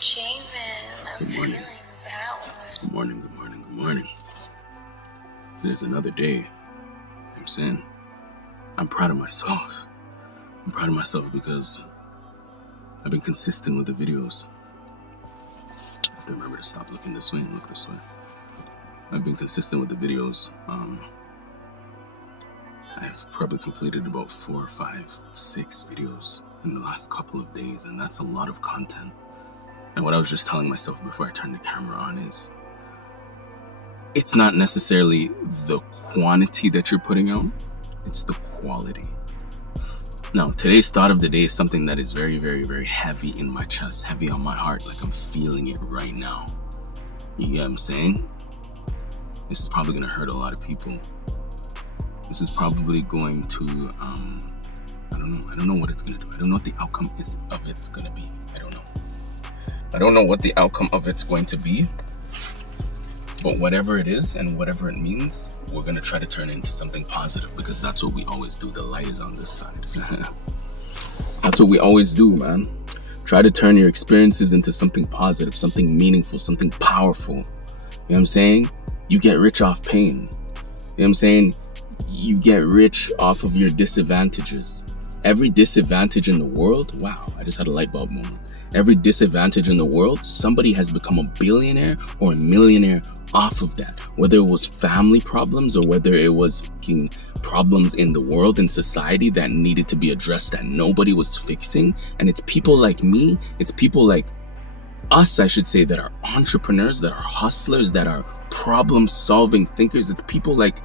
Jman, Good morning. that one. Good morning, good morning, good morning. There's another day. You know what I'm saying? I'm proud of myself. I'm proud of myself because I've been consistent with the videos. I have to remember to stop looking this way and look this way. I've been consistent with the videos. I've probably completed about 4, 5, 6 videos in the last couple of days, and that's a lot of content. And what I was just telling myself before I turned the camera on is, it's not necessarily the quantity that you're putting out, it's the quality. Now, today's thought of the day is something that is very, very, very heavy in my chest, heavy on my heart, like I'm feeling it right now. You get what I'm saying? This is probably gonna hurt a lot of people. This is probably going to, I don't know what it's gonna do. I don't know what the outcome of it's gonna be. I don't know what the outcome of it's going to be, but whatever it is and whatever it means, we're gonna try to turn it into something positive, because that's what we always do. The light is on this side. That's what we always do, man. Try to turn your experiences into something positive, something meaningful, something powerful. You know what I'm saying? You get rich off pain. You know what I'm saying? You get rich off of your disadvantages. Every disadvantage in the world, wow, I just had a light bulb moment. Every disadvantage in the world, somebody has become a billionaire or a millionaire off of that. Whether it was family problems or whether it was fucking problems in the world and society that needed to be addressed that nobody was fixing. And it's people like me, it's people like us, I should say, that are entrepreneurs, that are hustlers, that are problem-solving thinkers. It's people like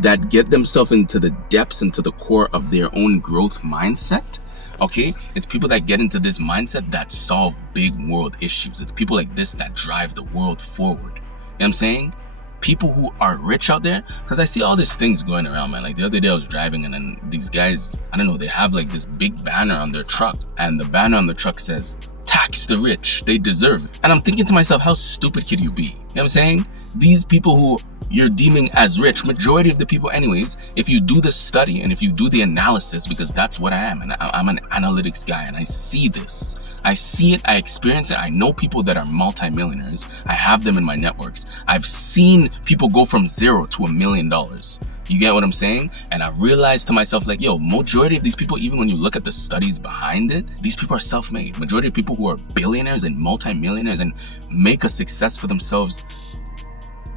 that get themselves into the depths, into the core of their own growth mindset. Okay, it's people that get into this mindset that solve big world issues. It's people like this that drive the world forward. You know what I'm saying? People who are rich out there, because I see all these things going around, man. Like the other day I was driving and then these guys, I don't know, they have like this big banner on their truck, and the banner on the truck says, "Tax the rich, they deserve it." And I'm thinking to myself, how stupid could you be? You know what I'm saying? These people who you're deeming as rich, majority of the people anyways, if you do the study and if you do the analysis, because that's what I am, and I'm an analytics guy, and I see this. I see it, I experience it. I know people that are multimillionaires. I have them in my networks. I've seen people go from $0 to $1 million. You get what I'm saying? And I realized to myself, like, yo, majority of these people, even when you look at the studies behind it, these people are self-made. Majority of people who are billionaires and multimillionaires and make a success for themselves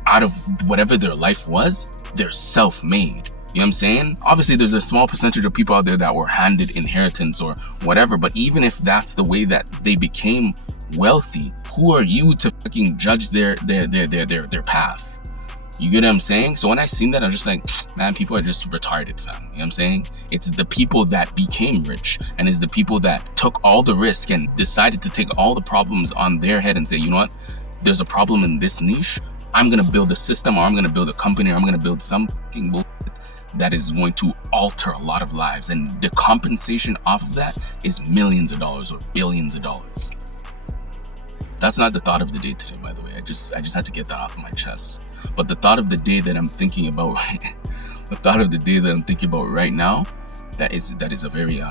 out of whatever their life was, they're self-made. You know what I'm saying? Obviously, there's a small percentage of people out there that were handed inheritance or whatever, but even if that's the way that they became wealthy, who are you to fucking judge their path? You get what I'm saying? So when I seen that, I was just like, man, people are just retarded, fam. You know what I'm saying? It's the people that became rich, and it's the people that took all the risk and decided to take all the problems on their head and say, you know what? There's a problem in this niche. I'm gonna build a system, or I'm gonna build a company, or I'm gonna build some fucking bullshit that is going to alter a lot of lives, and the compensation off of that is millions of dollars or billions of dollars. That's not the thought of the day today, by the way. I just had to get that off of my chest. But the thought of the day that I'm thinking about, right now, that is a very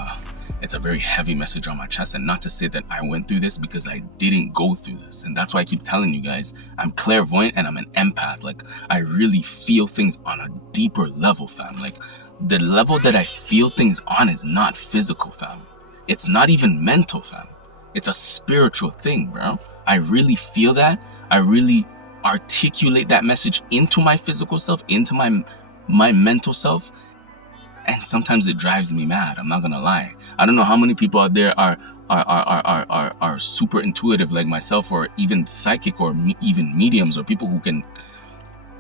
it's a very heavy message on my chest. And not to say that I went through this, because I didn't go through this. And that's why I keep telling you guys, I'm clairvoyant and I'm an empath. Like, I really feel things on a deeper level, fam. Like, the level that I feel things on is not physical, fam. It's not even mental, fam. It's a spiritual thing, bro. I really feel that. I really articulate that message into my physical self, into my mental self. And sometimes it drives me mad. I'm not gonna lie. I don't know how many people out there are super intuitive like myself, or even psychic, or even mediums, or people who can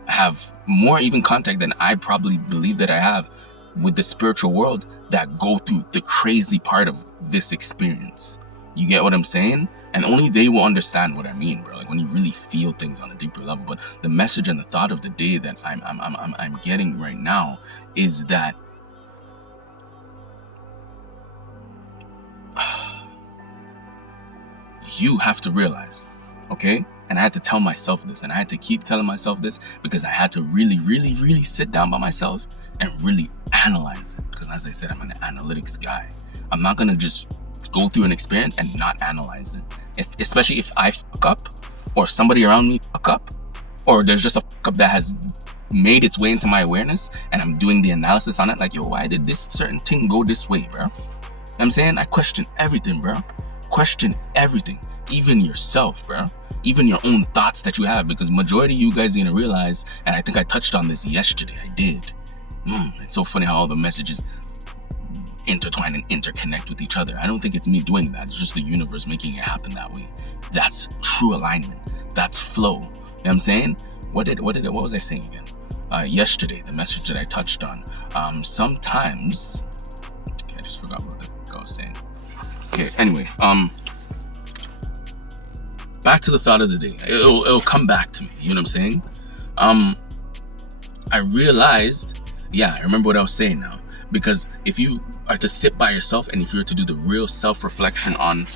have more even contact than I probably believe that I have with the spiritual world, that go through the crazy part of this experience. You get what I'm saying? And only they will understand what I mean, bro. Like, when you really feel things on a deeper level. But the message and the thought of the day that I'm getting right now is that you have to realize, okay? And I had to tell myself this, and I had to keep telling myself this, because I had to really, really, really sit down by myself and really analyze it. Because as I said, I'm an analytics guy. I'm not gonna just go through an experience and not analyze it. Especially if I fuck up, or somebody around me fuck up, or there's just a fuck up that has made its way into my awareness, and I'm doing the analysis on it, like, yo, why did this certain thing go this way, bro? You know what I'm saying? I question everything, bro. Question everything, even yourself, bro. Even your own thoughts that you have, because majority of you guys are gonna realize, and I think I touched on this yesterday, I did. It's so funny how all the messages intertwine and interconnect with each other. I don't think it's me doing that. It's just the universe making it happen that way. That's true alignment. That's flow. You know what I'm saying? What was I saying again? Yesterday, the message that I touched on. Sometimes, okay, I just forgot what the fuck I was saying. Okay, anyway, back to the thought of the day. It'll come back to me. You know what I'm saying? I realized, yeah, I remember what I was saying now. Because if you are to sit by yourself, and if you were to do the real self-reflection on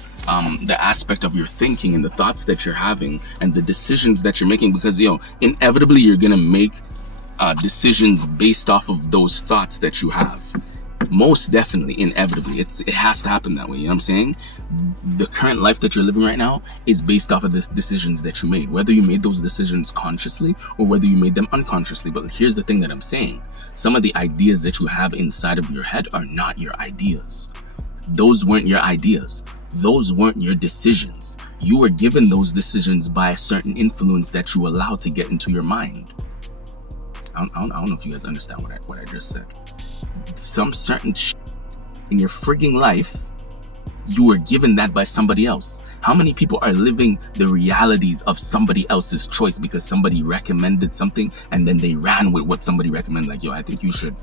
the aspect of your thinking and the thoughts that you're having and the decisions that you're making, because, you know, inevitably you're gonna make decisions based off of those thoughts that you have. Most definitely, inevitably, it has to happen that way. You know what I'm saying? The current life that you're living right now is based off of the decisions that you made, whether you made those decisions consciously or whether you made them unconsciously. But here's the thing that I'm saying: some of the ideas that you have inside of your head are not your ideas. Those weren't your ideas. Those weren't your decisions. You were given those decisions by a certain influence that you allowed to get into your mind. I don't know if you guys understand what I just said. Some certain shit in your frigging life, you were given that by somebody else. How many people are living the realities of somebody else's choice because somebody recommended something and then they ran with what somebody recommended? Like, yo, I think you should,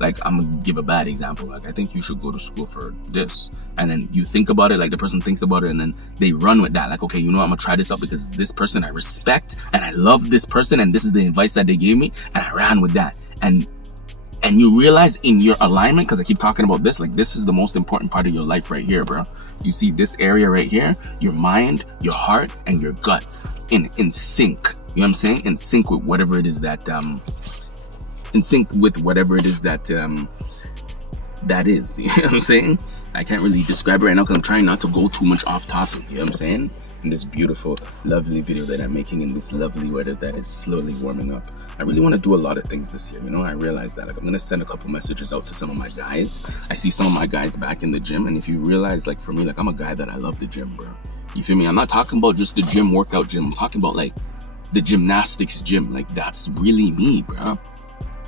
like, I'm gonna give a bad example. Like, I think you should go to school for this. And then you think about it, like the person thinks about it, and then they run with that. Like, okay, you know what, I'm gonna try this out because this person I respect and I love this person and this is the advice that they gave me, and I ran with that. And you realize in your alignment, because I keep talking about this, like, this is the most important part of your life right here, bro. You see this area right here, your mind, your heart, and your gut in sync. You know what I'm saying? In sync with whatever it is that that is. You know what I'm saying? I can't really describe it right now because I'm trying not to go too much off topic. You know what I'm saying? In this beautiful, lovely video that I'm making in this lovely weather that is slowly warming up. I really want to do a lot of things this year. You know, I realized that. Like, I'm going to send a couple messages out to some of my guys. I see some of my guys back in the gym. And if you realize, like, for me, like, I'm a guy that I love the gym, bro. You feel me? I'm not talking about just the gym, workout gym. I'm talking about, like, the gymnastics gym. Like, that's really me, bro.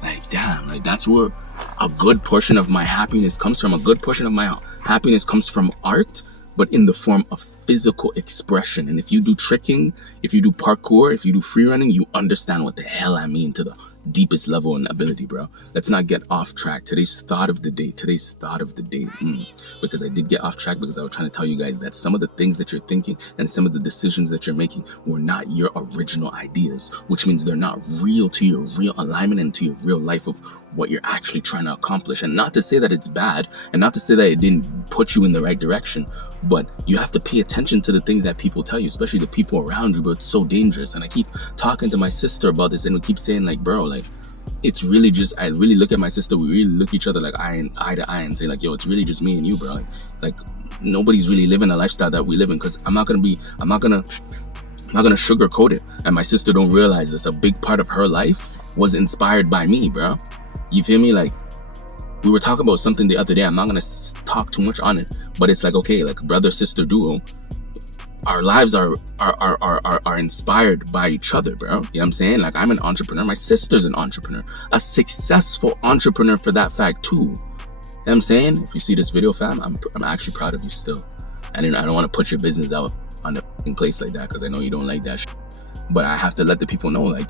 Like, damn, like, that's where a good portion of my happiness comes from. A good portion of my happiness comes from art, but in the form of physical expression. And if you do tricking, if you do parkour, if you do free running, you understand what the hell I mean to the deepest level and ability, bro. Let's not get off track. Today's thought of the day, because I did get off track because I was trying to tell you guys that some of the things that you're thinking and some of the decisions that you're making were not your original ideas, which means they're not real to your real alignment and to your real life of what you're actually trying to accomplish. And not to say that it's bad, and not to say that it didn't put you in the right direction, but you have to pay attention to the things that people tell you, especially the people around you. But it's so dangerous. And I keep talking to my sister about this, and we keep saying, like, bro, like, it's really just, I really look at my sister, we really look at each other like eye to eye and say, like, yo, it's really just me and you, bro. Like nobody's really living a lifestyle that we live in, because I'm not gonna sugarcoat it. And my sister don't realize this. A big part of her life was inspired by me, bro. You feel me? Like, we were talking about something the other day. I'm not gonna talk too much on it, but it's like, okay, like brother sister duo, our lives are inspired by each other, bro. You know what I'm saying? Like, I'm an entrepreneur, my sister's an entrepreneur, a successful entrepreneur for that fact too. You know what I'm saying? If you see this video, fam, I'm actually proud of you still. And I don't want to put your business out on the place like that, because I know you don't like that shit. But I have to let the people know, like,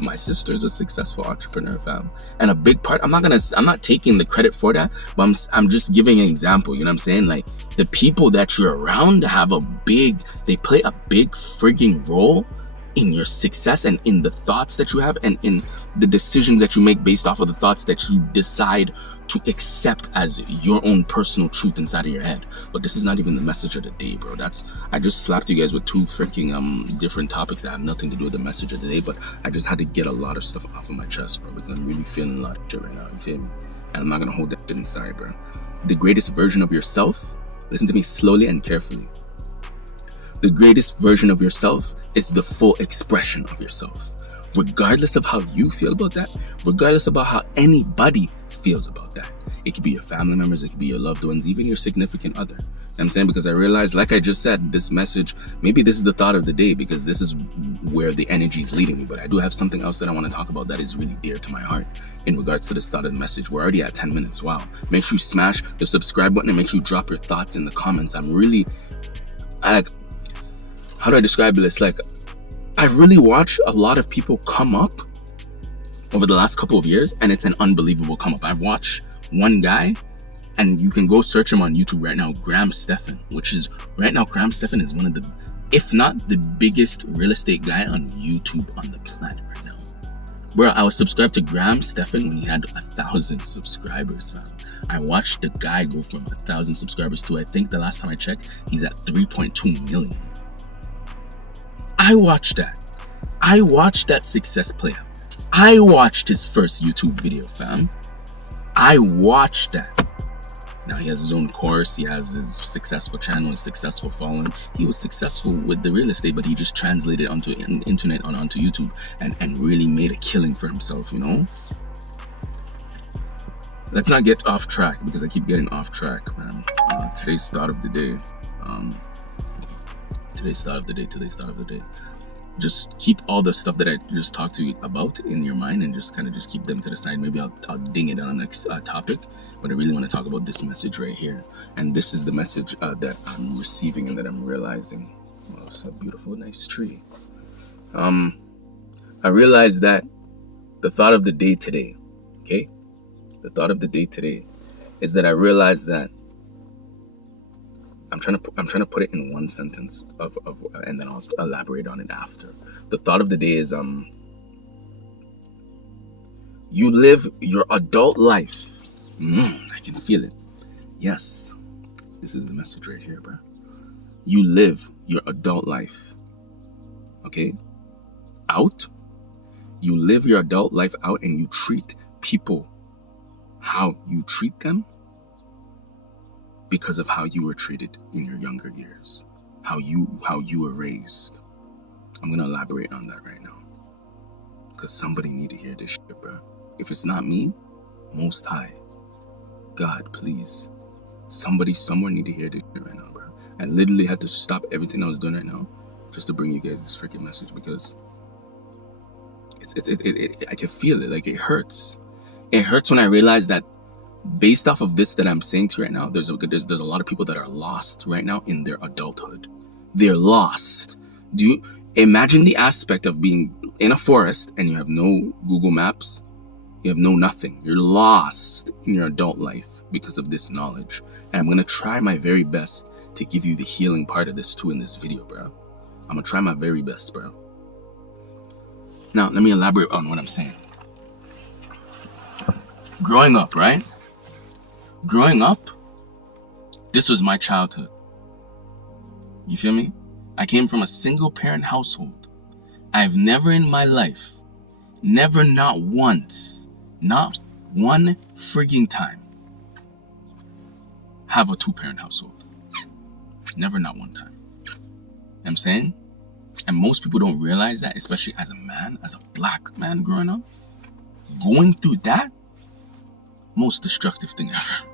my sister's a successful entrepreneur, fam. And a big part, I'm not taking the credit for that, but I'm just giving an example. You know what I'm saying? Like, the people that you're around they play a big frigging role in your success and in the thoughts that you have and in the decisions that you make based off of the thoughts that you decide to accept as your own personal truth inside of your head. But this is not even the message of the day, bro. I just slapped you guys with two freaking different topics that have nothing to do with the message of the day, but I just had to get a lot of stuff off of my chest, bro, because I'm really feeling a lot of shit right now. You feel me? And I'm not gonna hold that shit inside, bro. The greatest version of yourself Listen to me slowly and carefully. The greatest version of yourself is the full expression of yourself. Regardless of how you feel about that, regardless about how anybody feels about that. It could be your family members, it could be your loved ones, even your significant other. I'm saying, because I realized, like I just said, this message, maybe this is the thought of the day because this is where the energy is leading me. But I do have something else that I want to talk about that is really dear to my heart in regards to the start of the message. We're already at 10 minutes. Wow. Make sure you smash the subscribe button and make sure you drop your thoughts in the comments. How do I describe this? Like, I've really watched a lot of people come up over the last couple of years, and it's an unbelievable come up. I've watched one guy, and you can go search him on YouTube right now, Graham Stephan, which is right now, Graham Stephan is one of the, if not the biggest real estate guy on YouTube on the planet right now. Bro, I was subscribed to Graham Stephan when he had 1,000 subscribers, fam. I watched the guy go from 1,000 subscribers to, I think the last time I checked, he's at 3.2 million. I watched that. I watched that success play out. I watched his first YouTube video, fam. I watched that. Now he has his own course, he has his successful channel, his successful following. He was successful with the real estate, but he just translated onto internet onto YouTube and really made a killing for himself, you know? Let's not get off track because I keep getting off track, man. Today's thought of the day. Today's thought of the day. Just keep all the stuff that I just talked to you about in your mind and just kind of just keep them to the side. Maybe I'll ding it on the next topic, but I really want to talk about this message right here. And this is the message that I'm receiving and that I'm realizing. Well, it's a beautiful, nice tree. I realized that the thought of the day today, okay? The thought of the day today is that I realized that I'm trying to put it in one sentence and then I'll elaborate on it after. The thought of the day is you live your adult life. I can feel it. Yes, this is the message right here, bro. You live your adult life. Okay? Out. You live your adult life out and you treat people how you treat them because of how you were treated in your younger years, how you were raised. I'm gonna elaborate on that right now, because somebody need to hear this shit, bro. If it's not me, Most High, God, please, somebody somewhere need to hear this shit right now, bro. I literally had to stop everything I was doing right now just to bring you guys this freaking message, because I can feel it. Like, it hurts. It hurts when I realize that based off of this that I'm saying to you right now, there's a lot of people that are lost right now in their adulthood. They're lost. Do you imagine the aspect of being in a forest and you have no Google Maps? You have no nothing. You're lost in your adult life because of this knowledge. And I'm going to try my very best to give you the healing part of this too in this video, bro. I'm going to try my very best, bro. Now, let me elaborate on what I'm saying. Growing up, right? Growing up, this was my childhood. You feel me? I came from a single parent household. I've never in my life, never, not once, not one frigging time, have a two-parent household. Never, not one time. You know what I'm saying? And most people don't realize that, especially as a man, as a black man growing up, going through that, most destructive thing ever.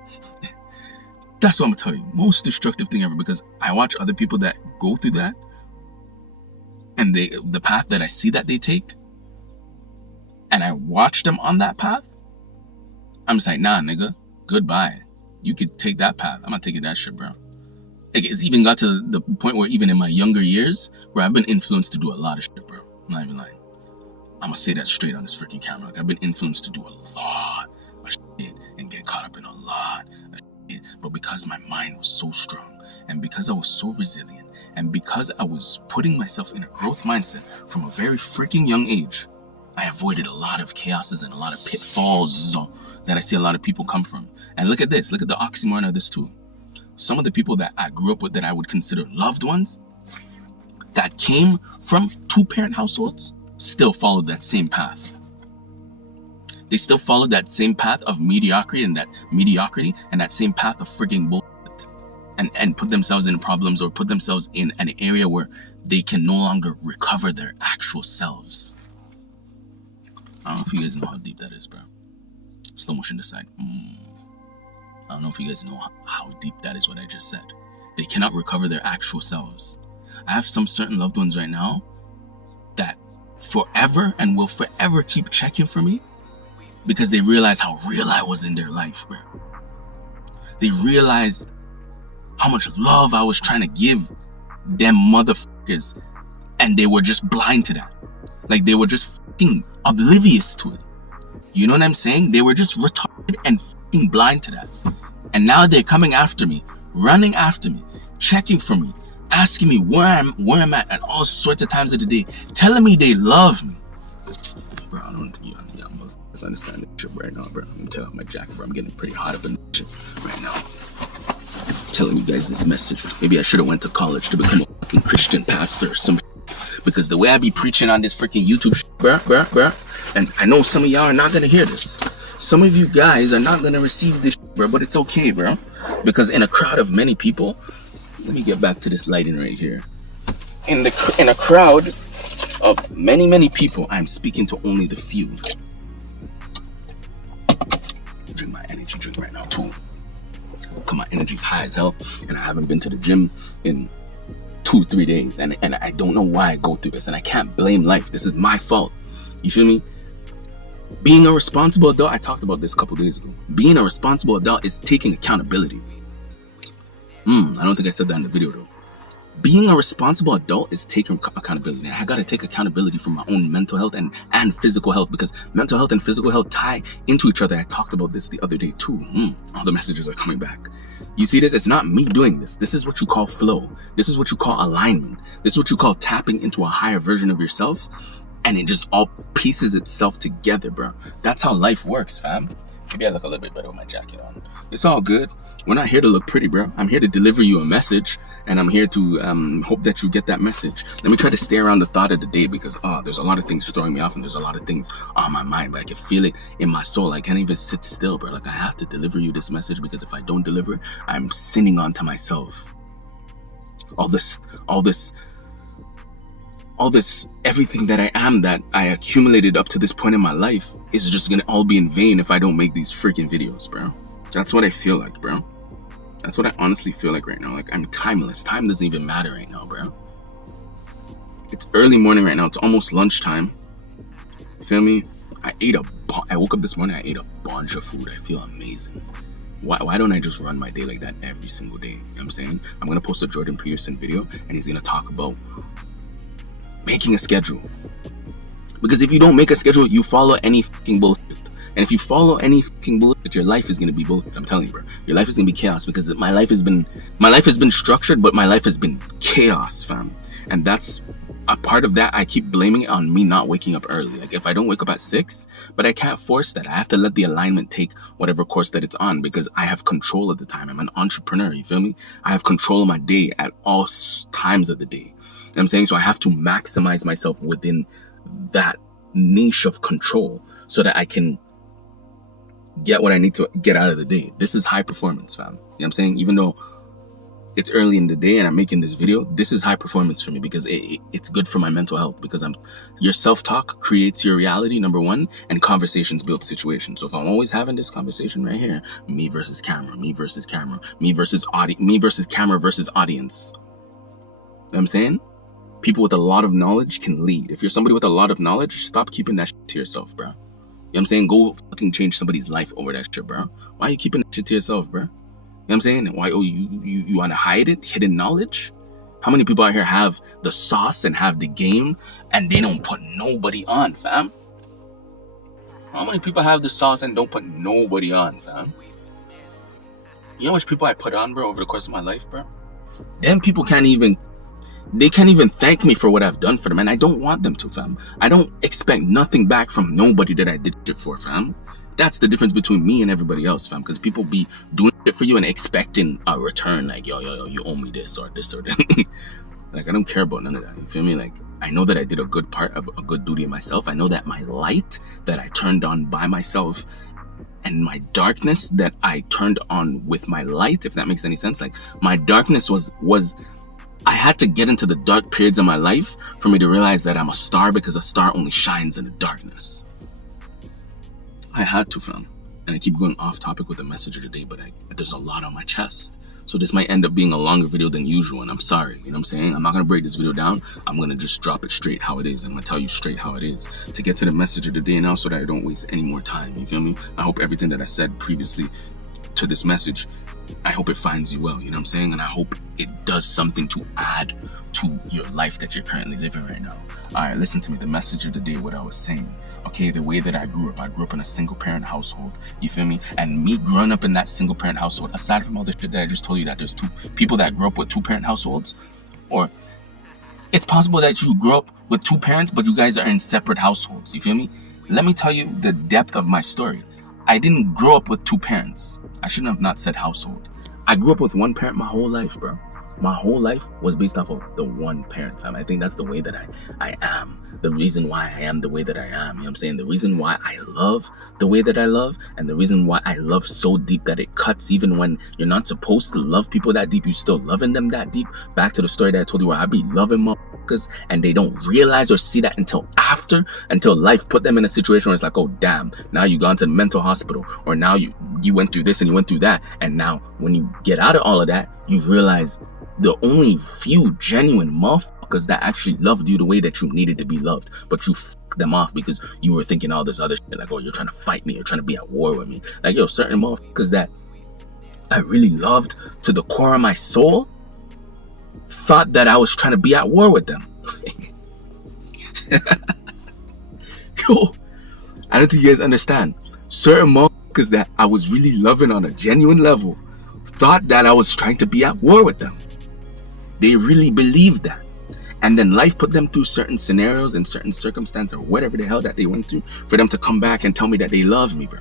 That's what I'm gonna tell you. Most destructive thing ever, because I watch other people that go through that and the path that I see that they take, and I watch them on that path, I'm just like, nah, nigga, goodbye. You could take that path. I'm not taking that shit, bro. Like, it's even got to the point where even in my younger years, where I've been influenced to do a lot of shit, bro. I'm not even lying. I'm gonna say that straight on this freaking camera. Like, I've been influenced to do a lot of shit and get caught up in a lot of shit. But because my mind was so strong, and because I was so resilient, and because I was putting myself in a growth mindset from a very freaking young age, I avoided a lot of chaoses and a lot of pitfalls that I see a lot of people come from. And look at this. Look at the oxymoron of this too. Some of the people that I grew up with that I would consider loved ones that came from two-parent households still followed that same path. They still followed that same path of mediocrity and that same path of frigging bullshit. and put themselves in problems or put themselves in an area where they can no longer recover their actual selves. I don't know if you guys know how deep that is, bro. Slow motion this side. I don't know if you guys know how deep that is, what I just said. They cannot recover their actual selves. I have some certain loved ones right now that forever and will forever keep checking for me because they realize how real I was in their life, bro. They realized how much love I was trying to give them motherfuckers, and they were just blind to that. Like, they were just fucking oblivious to it. You know what I'm saying? They were just retarded and fucking blind to that. And now they're coming after me, running after me, checking for me, asking me where I'm at all sorts of times of the day, telling me they love me. Bro, I don't think you motherfuckers understand this shit right now, bro. I'm gonna tell you my jacket, bro. I'm getting pretty hot up in this shit right now. Telling you guys this message. Maybe I should have went to college to become a fucking Christian pastor or some shit. Because the way I be preaching on this freaking YouTube shit, bro, and I know some of y'all are not gonna hear this. Some of you guys are not gonna receive this shit, bro, but it's okay, bro. Because in a crowd of many people, let me get back to this lighting right here. In a crowd of many people, I'm speaking to only the few. Drink my energy drink right now too. Cause my energy's high as hell, and I haven't been to the gym in 2-3 days, and I don't know why I go through this, and I can't blame life. This is my fault. You feel me? Being a responsible adult, I talked about this a couple days ago. Being a responsible adult is taking accountability. I don't think I said that in the video though. Being a responsible adult is taking accountability. Now, I gotta take accountability for my own mental health and physical health, because mental health and physical health tie into each other. I talked about this the other day too. All the messages are coming back. You see this? It's not me doing this. This is what you call flow. This is what you call alignment. This is what you call tapping into a higher version of yourself, and it just all pieces itself together, bro. That's how life works, fam. Maybe I look a little bit better with my jacket on. It's all good. We're not here to look pretty, bro. I'm here to deliver you a message, and I'm here to hope that you get that message. Let me try to stay around the thought of the day, because there's a lot of things throwing me off, and there's a lot of things on my mind, but I can feel it in my soul. I can't even sit still, bro. Like, I have to deliver you this message, because if I don't deliver, I'm sinning onto myself. All this, everything that I am, that I accumulated up to this point in my life, is just gonna all be in vain if I don't make these freaking videos, bro. That's what I feel like, bro. That's what I honestly feel like right now. Like, I'm timeless. Time doesn't even matter right now, bro. It's early morning right now. It's almost lunchtime. Feel me? I woke up this morning, I ate a bunch of food. I feel amazing. Why don't I just run my day like that every single day? You know what I'm saying? I'm going to post a Jordan Peterson video, and he's going to talk about making a schedule. Because if you don't make a schedule, you follow any fucking bullshit. And if you follow any fucking bullshit, your life is gonna be bullshit. I'm telling you, bro. Your life is gonna be chaos, because my life has been structured, but my life has been chaos, fam. And that's a part of that. I keep blaming it on me not waking up early. Like, if I don't wake up at 6, but I can't force that. I have to let the alignment take whatever course that it's on, because I have control of the time. I'm an entrepreneur, you feel me? I have control of my day at all times of the day. You know what I'm saying? So I have to maximize myself within that niche of control, so that I can get what I need to get out of the day. This is high performance, fam. You know what I'm saying? Even though it's early in the day and I'm making this video, this is high performance for me, because it's good for my mental health, because your self-talk creates your reality, number one, and conversations build situations. So if I'm always having this conversation right here, me versus camera, me versus camera, me versus camera versus audience. You know what I'm saying? People with a lot of knowledge can lead. If you're somebody with a lot of knowledge, stop keeping that shit to yourself, bro. You know what I'm saying? Go fucking change somebody's life over that shit, bro. Why are you keeping that shit to yourself, bro? You know what I'm saying? Why? You want to hide it? Hidden knowledge? How many people out here have the sauce and have the game, and they don't put nobody on, fam? How many people have the sauce and don't put nobody on, fam? You know how much people I put on, bro, over the course of my life, bro? Them people can't even thank me for what I've done for them, and I don't want them to, fam. I don't expect nothing back from nobody that I did shit for, fam. That's the difference between me and everybody else, fam. Because people be doing shit for you and expecting a return, like, yo, you owe me this or that. Like, I don't care about none of that, you feel me? Like, I know that I did a good part of a good duty of myself. I know that my light that I turned on by myself and my darkness that I turned on with my light, if that makes any sense. Like, my darkness was I had to get into the dark periods of my life for me to realize that I'm a star, because a star only shines in the darkness. I had to, fam. And I keep going off topic with the message of the day, but there's a lot on my chest. So this might end up being a longer video than usual, and I'm sorry, you know what I'm saying? I'm not going to break this video down. I'm going to just drop it straight how it is. I'm going to tell you straight how it is to get to the message of the day now, so that I don't waste any more time, you feel me? I hope everything that I said previously to this message, I hope it finds you well, you know what I'm saying? And I hope it does something to add to your life that you're currently living right now. All right, listen to me. The message of the day, what I was saying. Okay, the way that I grew up in a single parent household, you feel me? And me growing up in that single parent household, aside from all the shit that I just told you, that there's two people that grew up with two parent households, or it's possible that you grew up with two parents, but you guys are in separate households, you feel me? Let me tell you the depth of my story. I didn't grow up with two parents. I shouldn't have not said household. I grew up with one parent my whole life, bro. My whole life was based off of the one parent, fam. I think that's the way that I am. The reason why I am the way that I am. You know what I'm saying? The reason why I love the way that I love, and the reason why I love so deep that it cuts even when you're not supposed to love people that deep, you still loving them that deep. Back to the story that I told you where I be loving motherfuckers and they don't realize or see that until life put them in a situation where it's like, oh damn, now you gone to the mental hospital, or now you went through this and you went through that, and now when you get out of all of that, you realize the only few genuine motherfuckers that actually loved you the way that you needed to be loved, but you fucked them off because you were thinking all this other shit, like, oh, you're trying to fight me, you're trying to be at war with me. Like, yo, certain motherfuckers that I really loved to the core of my soul thought that I was trying to be at war with them. Yo, I don't think you guys understand. Certain motherfuckers that I was really loving on a genuine level thought that I was trying to be at war with them. They really believed that. And then life put them through certain scenarios and certain circumstances or whatever the hell that they went through for them to come back and tell me that they love me, bro.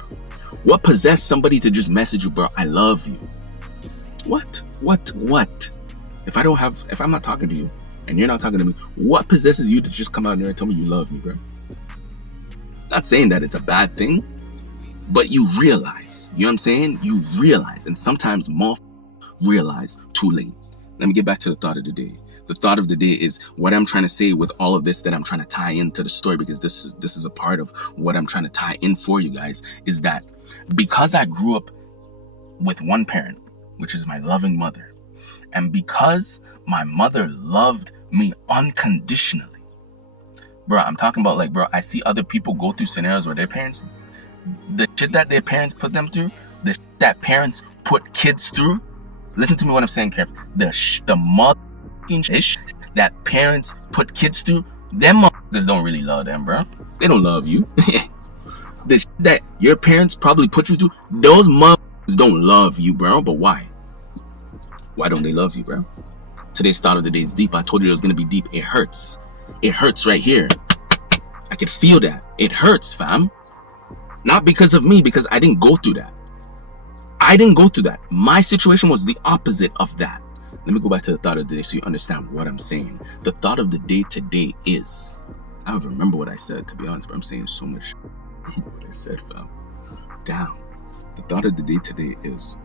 What possessed somebody to just message you, bro, I love you? What? If I'm not talking to you and you're not talking to me, what possesses you to just come out there and tell me you love me, bro? Not saying that it's a bad thing, but you realize, you know what I'm saying? You realize, and sometimes more realize too late. Let me get back to the thought of the day. The thought of the day is what I'm trying to say with all of this that I'm trying to tie into the story, because this is a part of what I'm trying to tie in for you guys, is that because I grew up with one parent, which is my loving mother, and because my mother loved me unconditionally, bro, I'm talking about, like, bro, I see other people go through scenarios where their parents, the shit that their parents put them through, the shit that parents put kids through. Listen to me when I'm saying carefully. The motherfucking shit that parents put kids through, them motherfuckers don't really love them, bro. They don't love you. The shit that your parents probably put you through, those motherfuckers don't love you, bro. But why? Why don't they love you, bro? Today's thought of the day is deep. I told you it was going to be deep. It hurts. It hurts right here. I could feel that. It hurts, fam. Not because of me, because I didn't go through that. My situation was the opposite of that. Let me go back to the thought of the day so you understand what I'm saying. The thought of the day today is, I don't remember what I said, to be honest, but I'm saying so much. I remember what I said, fam. Damn. The thought of the day today is,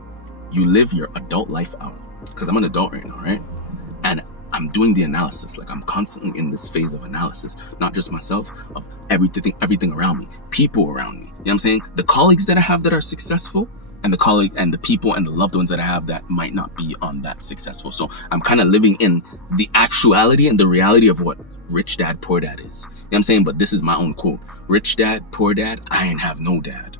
you live your adult life out. Because I'm an adult right now, right? And I'm doing the analysis. Like, I'm constantly in this phase of analysis, not just myself, of everything around me, people around me. You know what I'm saying? The colleagues that I have that are successful, and the people and the loved ones that I have that might not be on that successful. So I'm kind of living in the actuality and the reality of what rich dad, poor dad is. You know what I'm saying? But this is my own quote. Rich dad, poor dad, I ain't have no dad.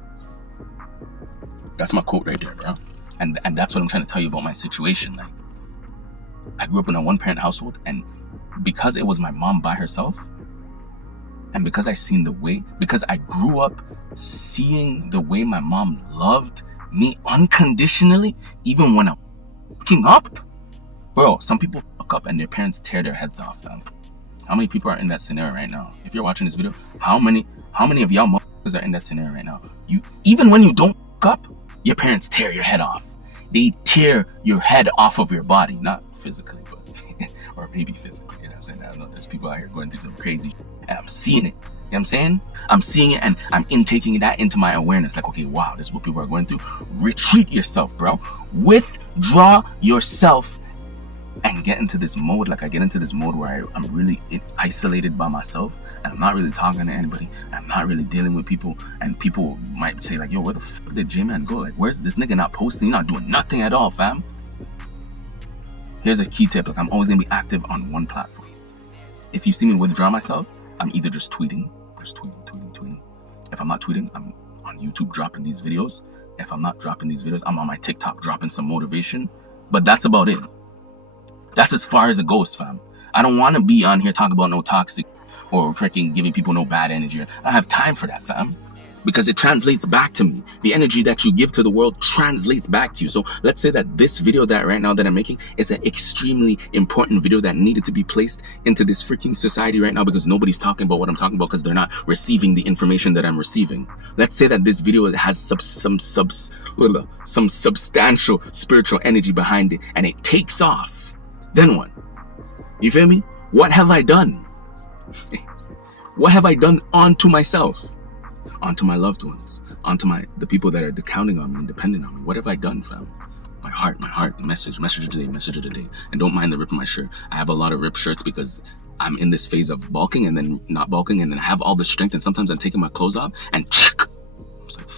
That's my quote right there, bro. And that's what I'm trying to tell you about my situation. Like, I grew up in a one-parent household, and because it was my mom by herself, and because I grew up seeing the way my mom loved me unconditionally, even when I'm fucking up. Bro, some people fuck up and their parents tear their heads off, fam. How many people are in that scenario right now? If you're watching this video, how many of y'all motherfuckers are in that scenario right now? Even when you don't fuck up, your parents tear your head off. They tear your head off of your body, not physically, but or maybe physically. You know what I'm saying? I don't know. There's people out here going through some crazy shit, and I'm seeing it. what I'm saying? I'm seeing it and I'm intaking that into my awareness. Like, okay, wow, this is what people are going through. Retreat yourself, bro. Withdraw yourself and get into this mode. Like, I get into this mode where I'm really isolated by myself and I'm not really talking to anybody. I'm not really dealing with people, and people might say like, yo, where the fuck did J-Man go? Like, where's this nigga not posting? You're not doing nothing at all, fam. Here's a key tip. Like, I'm always gonna be active on one platform. If you see me withdraw myself, I'm either just tweeting. If I'm not tweeting, I'm on YouTube dropping these videos. If I'm not dropping these videos, I'm on my TikTok dropping some motivation. But that's about it. That's as far as it goes, fam. I don't want to be on here talking about no toxic or freaking giving people no bad energy. I don't have time for that, fam. Because it translates back to me. The energy that you give to the world translates back to you. So let's say that this video that right now that I'm making is an extremely important video that needed to be placed into this freaking society right now, because nobody's talking about what I'm talking about because they're not receiving the information that I'm receiving. Let's say that this video has some substantial spiritual energy behind it and it takes off. Then what? You feel me? What have I done? What have I done onto myself? Onto my loved ones, onto the people that are counting on me and depending on me. What have I done, fam? My heart, message of the day. And don't mind the rip of my shirt. I have a lot of rip shirts because I'm in this phase of bulking and then not bulking and then have all the strength, and sometimes I'm taking my clothes off and it's like,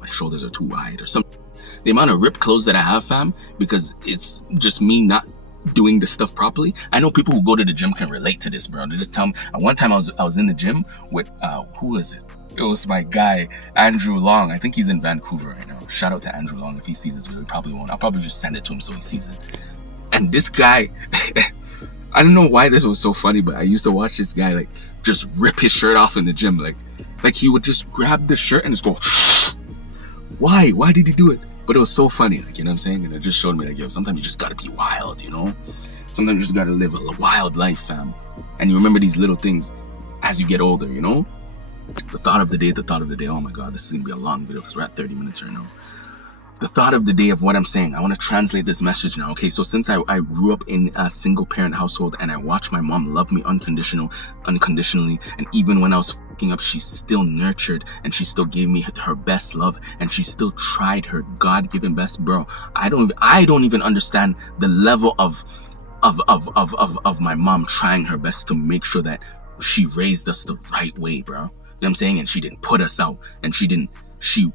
my shoulders are too wide or something. The amount of ripped clothes that I have, fam, because it's just me not doing the stuff properly. I know people who go to the gym can relate to this, bro. They just tell me. One time I was in the gym with who is it? It was my guy, Andrew Long. I think he's in Vancouver right now. Shout out to Andrew Long. If he sees this video, he probably won't. I'll probably just send it to him so he sees it. And this guy, I don't know why this was so funny, but I used to watch this guy like just rip his shirt off in the gym. Like he would just grab the shirt and just go, why? Why did he do it? But it was so funny, like, you know what I'm saying? And it just showed me like, yo, sometimes you just gotta be wild, you know? Sometimes you just gotta live a wild life, fam. And you remember these little things as you get older, you know? The thought of the day, oh my God, this is gonna be a long video because we're at 30 minutes right now. The thought of the day of what I'm saying, I want to translate this message now. Okay, so since I grew up in a single parent household and I watched my mom love me unconditionally, and even when I was fucking up, she still nurtured and she still gave me her best love and she still tried her God-given best, bro. I don't even understand the level of my mom trying her best to make sure that she raised us the right way, bro. You know what I'm saying? And she didn't put us out, and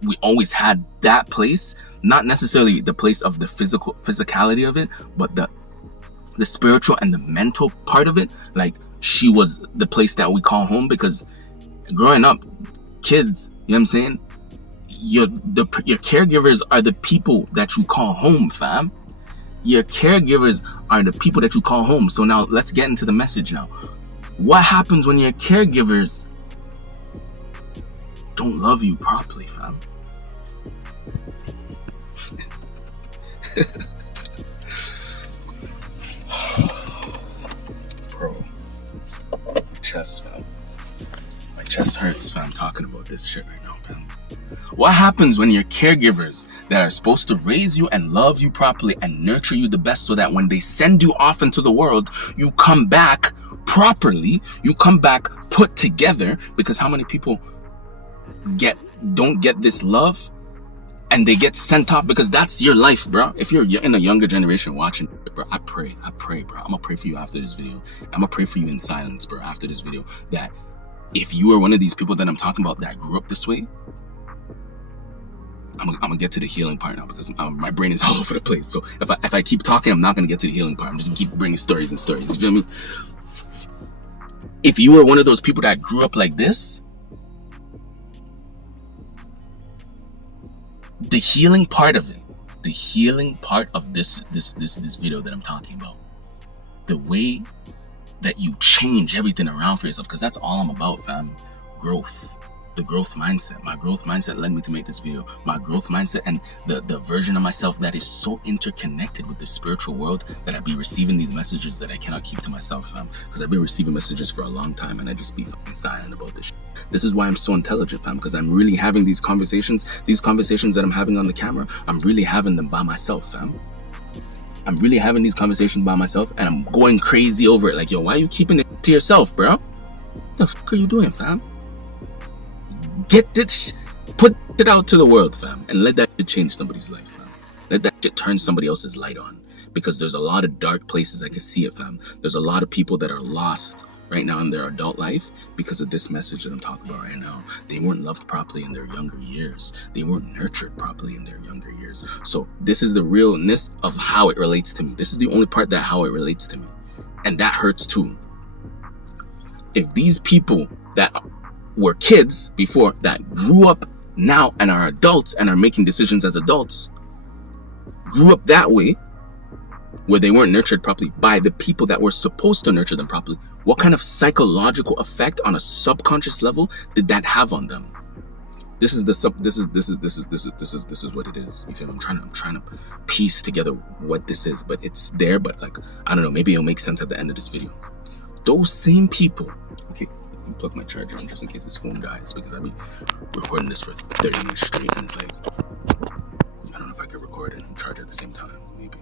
we always had that place, not necessarily the place of the physicality of it, but the spiritual and the mental part of it. Like, she was the place that we call home, because growing up, kids, you know what I'm saying? Your caregivers are the people that you call home, fam. Your caregivers are the people that you call home. So now let's get into the message now. What happens when your caregivers don't love you properly, fam? Bro, chest, fam. My chest hurts, fam, talking about this shit right now, fam. What happens when your caregivers that are supposed to raise you and love you properly and nurture you the best, so that when they send you off into the world, you come back properly, you come back put together? Because how many people don't get this love and they get sent off? Because that's your life, bro. If you're in a younger generation watching, bro, I pray, bro. I'm gonna pray for you after this video. I'm gonna pray for you in silence, bro, after this video, that if you are one of these people that I'm talking about that grew up this way, I'm gonna get to the healing part now, because my brain is all over the place. So if I keep talking, I'm not gonna get to the healing part. I'm just gonna keep bringing stories and stories. You feel me? If you were one of those people that grew up like this, the healing part of it, the healing part of this video that I'm talking about, the way that you change everything around for yourself, because that's all I'm about, fam. Growth. The growth mindset. My growth mindset led me to make this video. My growth mindset and the version of myself that is so interconnected with the spiritual world, that I be receiving these messages that I cannot keep to myself, fam. Because I've been receiving messages for a long time and I just be fucking silent about this shit. This is why I'm so intelligent, fam, because I'm really having these conversations that I'm having on the camera. I'm really having them by myself, fam. I'm really having these conversations by myself, and I'm going crazy over it. Like, yo, why are you keeping it to yourself, bro? What the fuck are you doing, fam? Get this, put it out to the world, fam, and let that shit change somebody's life, fam. Let that shit turn somebody else's light on, because there's a lot of dark places. I can see it, fam. There's a lot of people that are lost right now in their adult life because of this message that I'm talking about right now. They weren't loved properly in their younger years. They weren't nurtured properly in their younger years. So this is the realness of how it relates to me. This is the only part that how it relates to me. And that hurts too. If these people that were kids before, that grew up now and are adults and are making decisions as adults, grew up that way, where they weren't nurtured properly by the people that were supposed to nurture them properly, what kind of psychological effect on a subconscious level did that have on them? This is what it is. You feel me? I'm trying to piece together what this is, but it's there. But like, I don't know, maybe it'll make sense at the end of this video. Those same people. Okay, let me plug my charger on just in case this phone dies, because I'll be recording this for 30 minutes straight, and it's like, I don't know if I could record it and charge at the same time. Maybe.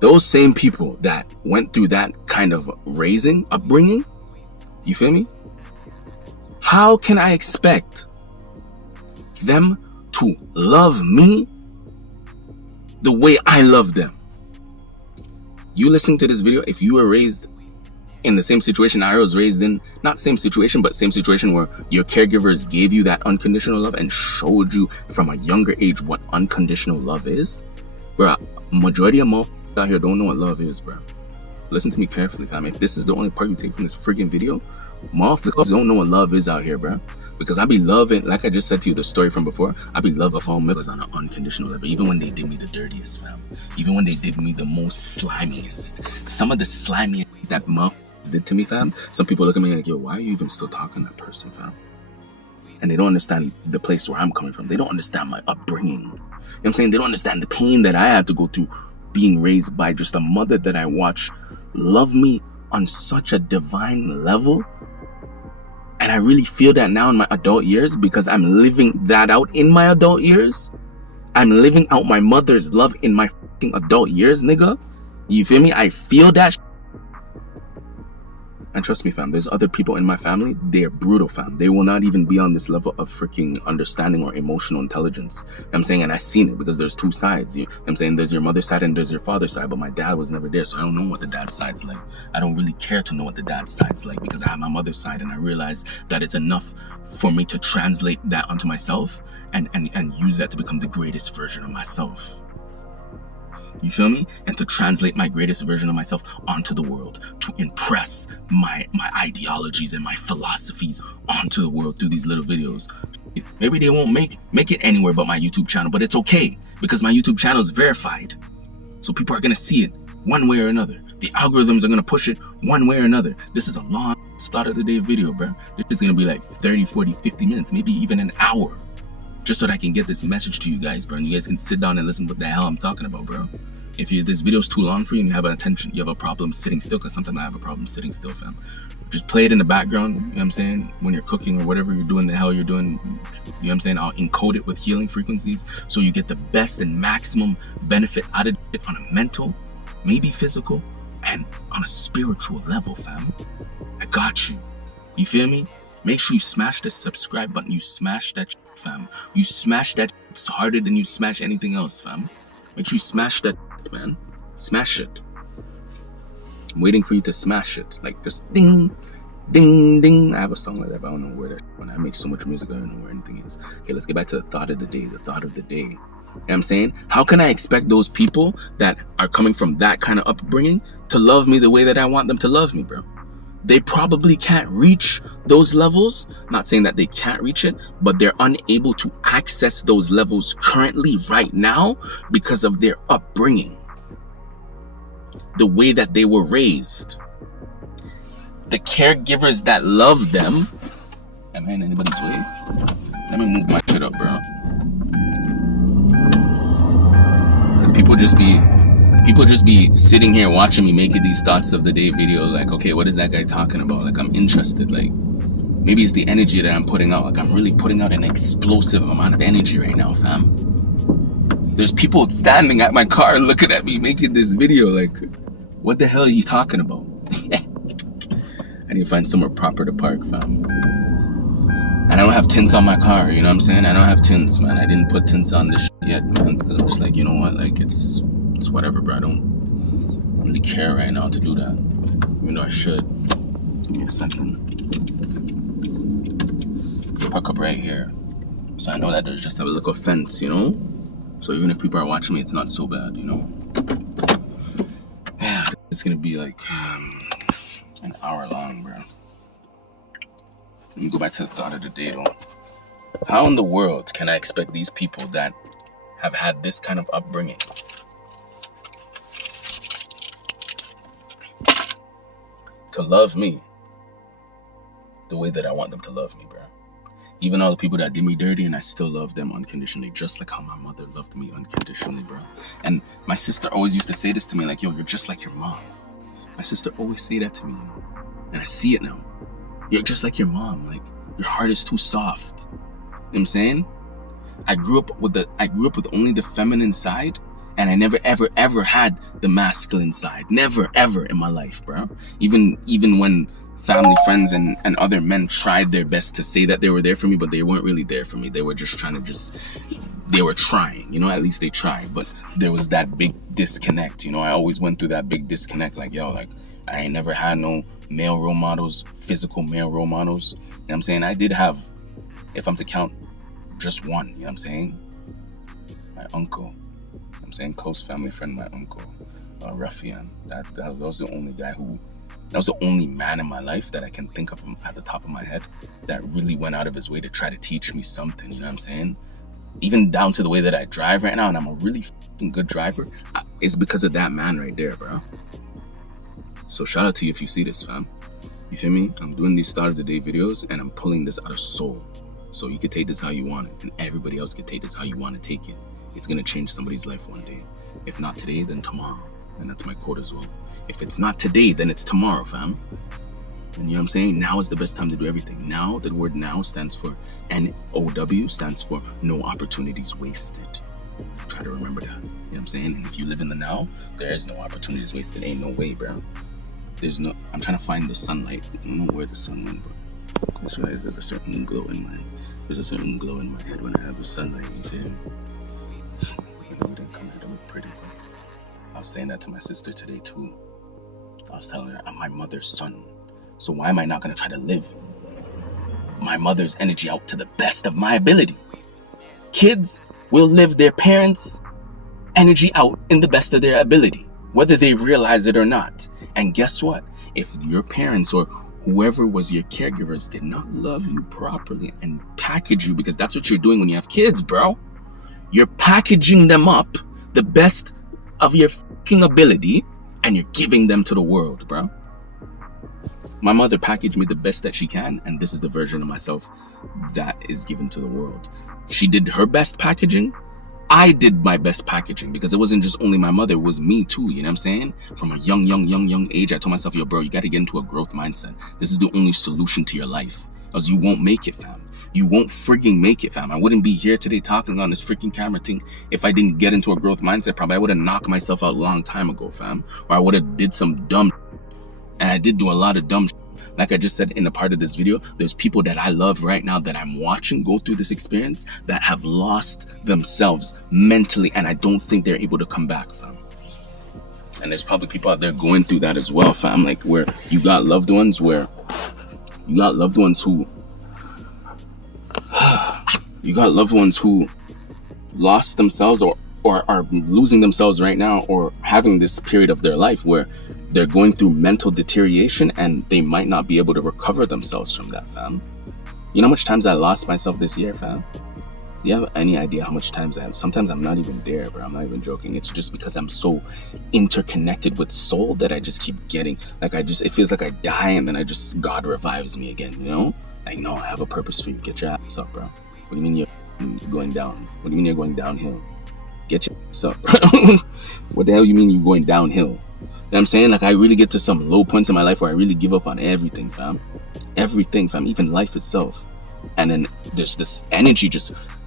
Those same people that went through that kind of upbringing, you feel me? How can I expect them to love me the way I love them? You listening to this video, if you were raised in the same situation I was raised in, not same situation, but same situation where your caregivers gave you that unconditional love and showed you from a younger age what unconditional love is, bro, majority of motherfuckers out here don't know what love is, bro. Listen to me carefully, fam. If this is the only part you take from this freaking video, motherfuckers don't know what love is out here, bro. Because I be loving, like I just said to you, the story from before, I be loving all niggas on an unconditional level, even when they did me the dirtiest, fam. Even when they did me the most slimiest. Some of the slimiest that motherfuckers did to me, fam. Some people look at me like, yo, why are you even still talking to that person, fam? And they don't understand the place where I'm coming from. They don't understand my upbringing. You know what I'm saying? They don't understand the pain that I had to go through being raised by just a mother that I watch love me on such a divine level. And I really feel that now in my adult years, because I'm living that out in my adult years. I'm living out my mother's love in my fucking adult years, nigga. You feel me? I feel that. And trust me, fam, there's other people in my family, they're brutal, fam. They will not even be on this level of freaking understanding or emotional intelligence. You know what I'm saying? And I've seen it, because there's two sides. You know what I'm saying? There's your mother's side and there's your father's side, but my dad was never there, so I don't know what the dad's side's like. I don't really care to know what the dad's side's like, because I have my mother's side, and I realize that it's enough for me to translate that onto myself and use that to become the greatest version of myself. You feel me? And to translate my greatest version of myself onto the world, to impress my ideologies and my philosophies onto the world through these little videos. Maybe they won't make it anywhere but my YouTube channel, but it's okay, because my YouTube channel is verified. So people are gonna see it one way or another. The algorithms are gonna push it one way or another. This is a long start of the day video, bro. This is gonna be like 30, 40, 50 minutes, maybe even an hour. Just so that I can get this message to you guys, bro. And you guys can sit down and listen to what the hell I'm talking about, bro. If this video's too long for you and you have a problem sitting still, because sometimes I have a problem sitting still, fam. Just play it in the background, you know what I'm saying? When you're cooking or whatever you're doing, the hell you're doing, you know what I'm saying? I'll encode it with healing frequencies so you get the best and maximum benefit out of it on a mental, maybe physical, and on a spiritual level, fam. I got you. You feel me? Make sure you smash the subscribe button. You smash that shit, fam. You smash that. It's harder than you smash anything else, fam. Make sure you smash that shit, man. Smash it. I'm waiting for you to smash it. Like, just ding, ding, ding. I have a song like that, but I don't know where that. When I make so much music, I don't know where anything is. Okay, let's get back to the thought of the day. The thought of the day. You know what I'm saying? How can I expect those people that are coming from that kind of upbringing to love me the way that I want them to love me, bro? They probably can't reach those levels. Not saying that they can't reach it, but they're unable to access those levels currently right now because of their upbringing. The way that they were raised. The caregivers that love them. Am I in anybody's way? Let me move my shit up, bro. Because people just be sitting here watching me making these thoughts of the day video, like, okay, what is that guy talking about? Like, I'm interested. Like, maybe it's the energy that I'm putting out. Like, I'm really putting out an explosive amount of energy right now, fam. There's people standing at my car looking at me making this video, like, what the hell are you talking about? I need to find somewhere proper to park, fam. And I don't have tints on my car, you know what I'm saying? I don't have tints, man. I didn't put tints on this shit yet, man, because I'm just like, you know what, like, it's whatever, bro. I don't really care right now to do that, even though I should. Give me a second. Park up right here, so I know that there's just a little fence, you know? So even if people are watching me, it's not so bad, you know? Yeah, it's gonna be like an hour long, bro. Let me go back to the thought of the day, though. How in the world can I expect these people that have had this kind of upbringing to love me the way that I want them to love me, bro? Even all the people that did me dirty, and I still love them unconditionally, just like how my mother loved me unconditionally, bro. And my sister always used to say this to me, like, yo, you're just like your mom. My sister always say that to me, you know? And I see it now. You're just like your mom. Like, your heart is too soft. You know what I'm saying? I grew up with only the feminine side, and I never ever had the masculine side. Never ever in my life, bro. Even when family, friends, and other men tried their best to say that they were there for me, but they weren't really there for me. They were just they were trying, you know, at least they tried. But there was that big disconnect, you know. I always went through that big disconnect, like, yo, like, I ain't never had no male role models, physical male role models. You know what I'm saying? I did have, if I'm to count, just one, you know what I'm saying? My uncle. You know what I'm saying? Close family friend, my uncle, Ruffian. That was the only guy that was the only man in my life that I can think of at the top of my head that really went out of his way to try to teach me something, you know what I'm saying? Even down to the way that I drive right now, and I'm a really fucking good driver, it's because of that man right there, bro. So shout out to you if you see this, fam. You feel me? I'm doing these start of the day videos, and I'm pulling this out of soul. So you can take this how you want it, and everybody else can take this how you want to take it. It's gonna change somebody's life one day. If not today, then tomorrow. And that's my quote as well. If it's not today, then it's tomorrow, fam. And you know what I'm saying? Now is the best time to do everything. Now, the word now stands for NOW, stands for no opportunities wasted. Try to remember that. You know what I'm saying? And if you live in the now, there is no opportunities wasted. Ain't no way, bro. I'm trying to find the sunlight. I don't know where the sun went, but that's why there's a certain glow in my head when I have the sunlight. You feel me? Everything comes out look pretty, bro. I was saying that to my sister today too. I was telling her I'm my mother's son. So why am I not going to try to live my mother's energy out to the best of my ability? Kids will live their parents' energy out in the best of their ability, whether they realize it or not. And guess what? If your parents or whoever was your caregivers did not love you properly and package you, because that's what you're doing when you have kids, bro. You're packaging them up the best of your fucking ability, and you're giving them to the world, bro. My mother packaged me the best that she can, and this is the version of myself that is given to the world. She did her best packaging. I did my best packaging, because it wasn't just only my mother, it was me too, you know what I'm saying? From a young age, I told myself, yo, bro, you got to get into a growth mindset. This is the only solution to your life, else you won't make it, fam. You won't frigging make it, fam. I wouldn't be here today talking on this freaking camera thing if I didn't get into a growth mindset. Probably I would have knocked myself out a long time ago, fam. Or I would have did some dumb shit. And I did do a lot of dumb shit. Like I just said in a part of this video, there's people that I love right now that I'm watching go through this experience that have lost themselves mentally, and I don't think they're able to come back, fam. And there's probably people out there going through that as well, fam. Like where you got loved ones who lost themselves or are losing themselves right now, or having this period of their life where they're going through mental deterioration and they might not be able to recover themselves from that, fam. You know how much times I lost myself this year, fam? Do you have any idea how much times sometimes I'm not even there, bro. I'm not even joking. It's just because I'm so interconnected with soul that I just keep getting, like it feels like I die and then God revives me again, you know? Like, no, I have a purpose for you. Get your ass up, bro. What do you mean you're going down? What do you mean you're going downhill? Get your ass up, bro. What the hell you mean you're going downhill? You know what I'm saying? Like, I really get to some low points in my life where I really give up on everything, fam. Everything, fam. Even life itself. And then there's this energy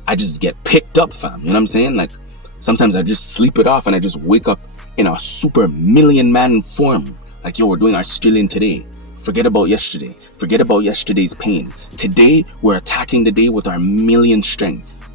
I just get picked up, fam. You know what I'm saying? Like, sometimes I just sleep it off and I just wake up in a super million man form. Like, yo, we're doing our Australian today. Forget about yesterday. Forget about yesterday's pain. Today, we're attacking the day with our million strength.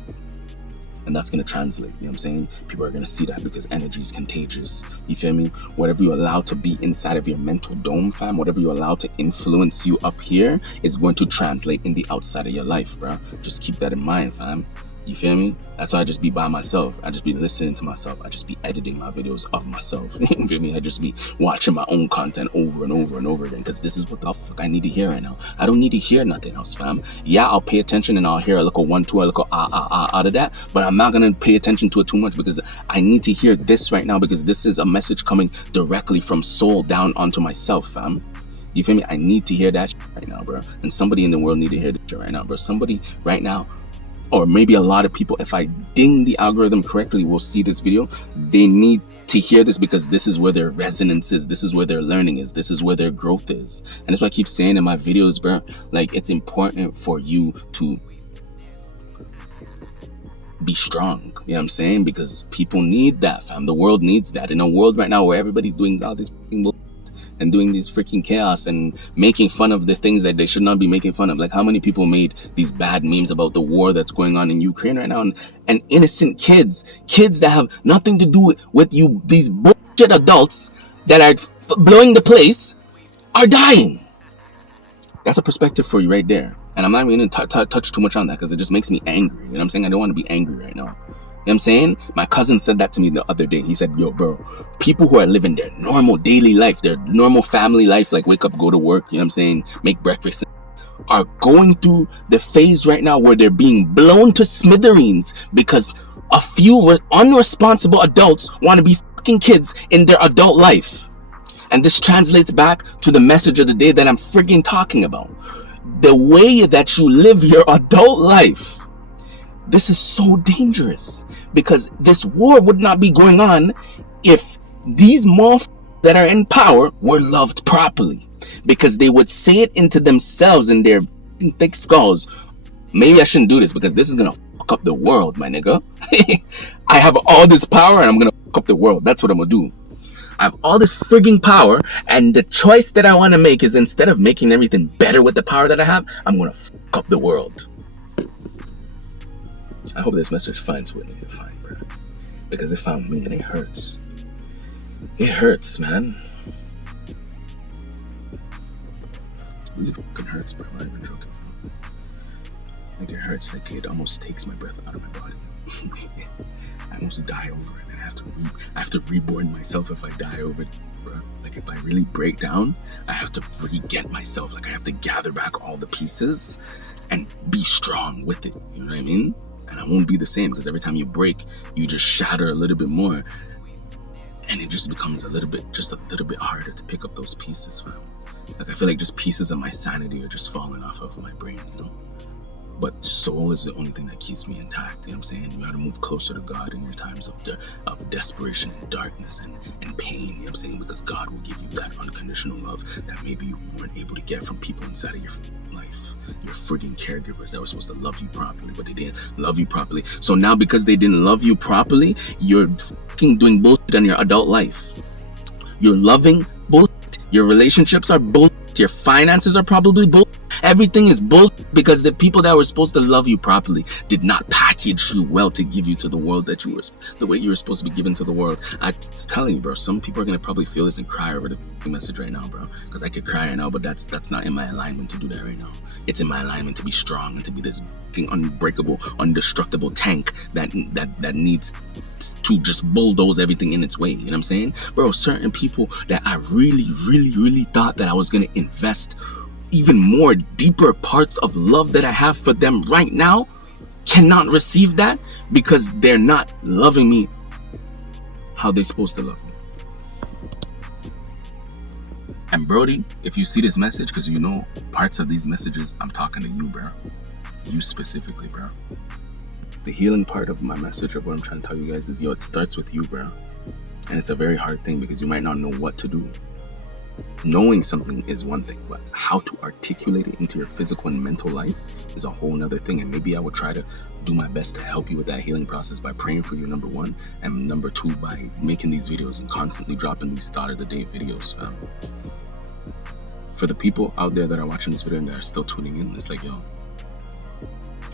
And that's going to translate, you know what I'm saying? People are going to see that because energy is contagious. You feel me? Whatever you allow to be inside of your mental dome, fam, whatever you allow to influence you up here is going to translate in the outside of your life, bro. Just keep that in mind, fam. You feel me? That's why I just be by myself. I just be listening to myself. I just be editing my videos of myself. You feel me? I just be watching my own content over and over and over again because this is what the fuck I need to hear right now. I don't need to hear nothing else, fam. Yeah, I'll pay attention and I'll hear a little 1, 2, a little out of that, but I'm not gonna pay attention to it too much because I need to hear this right now because this is a message coming directly from soul down onto myself, fam. You feel me? I need to hear that shit right now, bro. And somebody in the world need to hear that shit right now, bro. Somebody right now, or maybe a lot of people, if I ding the algorithm correctly, will see this video. They need to hear this because this is where their resonance is. This is where their learning is. This is where their growth is. And that's why I keep saying in my videos, bro, like it's important for you to be strong. You know what I'm saying? Because people need that, fam. The world needs that. In a world right now where everybody's doing all this and doing these freaking chaos and making fun of the things that they should not be making fun of. Like how many people made these bad memes about the war that's going on in Ukraine right now, and innocent kids that have nothing to do with you, these bullshit adults that are blowing the place are dying. That's a perspective for you right there. And I'm not even going to touch too much on that because it just makes me angry. You know what I'm saying? I don't want to be angry right now. You know what I'm saying? My cousin said that to me the other day. He said, yo, bro, people who are living their normal daily life, their normal family life, like wake up, go to work, you know what I'm saying, make breakfast, are going through the phase right now where they're being blown to smithereens because a few unresponsible adults want to be fucking kids in their adult life. And this translates back to the message of the day that I'm friggin' talking about. The way that you live your adult life. This is so dangerous because this war would not be going on if these motherfuckers that are in power were loved properly, because they would say it into themselves in their thick skulls. Maybe I shouldn't do this because this is gonna fuck up the world, my nigga. I have all this power and I'm gonna fuck up the world. That's what I'm gonna do. I have all this frigging power, and the choice that I want to make is instead of making everything better with the power that I have, I'm gonna fuck up the world. I hope this message finds what it needs to find, bro. Because it found me and it hurts. It hurts, man. It really fucking hurts, bro. I'm not even joking, bro. Like it hurts, like it almost takes my breath out of my body. I almost die over it. And I have to reborn myself if I die over it, bro. Like if I really break down, I have to re-get myself. Like I have to gather back all the pieces and be strong with it. You know what I mean? And I won't be the same because every time you break, you just shatter a little bit more, and it just becomes a little bit harder to pick up those pieces, fam. Like I feel like just pieces of my sanity are just falling off of my brain, you know. But soul is the only thing that keeps me intact. You know what I'm saying? You gotta move closer to God in your times of desperation and darkness and pain. You know what I'm saying? Because God will give you that unconditional love that maybe you weren't able to get from people inside of your life. Your friggin' caregivers that were supposed to love you properly, but they didn't love you properly. So now because they didn't love you properly, you're fucking doing bullshit in your adult life. You're loving bullshit. Your relationships are bullshit. Your finances are probably bullshit. Everything is bullshit because the people that were supposed to love you properly did not package you well to give you to the world that you were, the way you were supposed to be given to the world. I'm telling you, bro, some people are going to probably feel this and cry over the message right now, bro. Because I could cry right now, but that's not in my alignment to do that right now. It's in my alignment to be strong and to be this fucking unbreakable, indestructible tank that needs to just bulldoze everything in its way. You know what I'm saying? Bro, certain people that I really thought that I was going to invest even more deeper parts of love that I have for them right now cannot receive that because they're not loving me how they're supposed to love me. And Brody, if you see this message, because you know parts of these messages, I'm talking to you, bro. You specifically, bro. The healing part of my message of what I'm trying to tell you guys is, it starts with you, bro. And it's a very hard thing because you might not know what to do. Knowing something is one thing, but how to articulate it into your physical and mental life is a whole nother thing. And maybe I would try to do my best to help you with that healing process by praying for you, number one, and number two, by making these videos and constantly dropping these start of the day videos, fam. for the people out there that are watching this video and that are still tuning in, it's like, yo,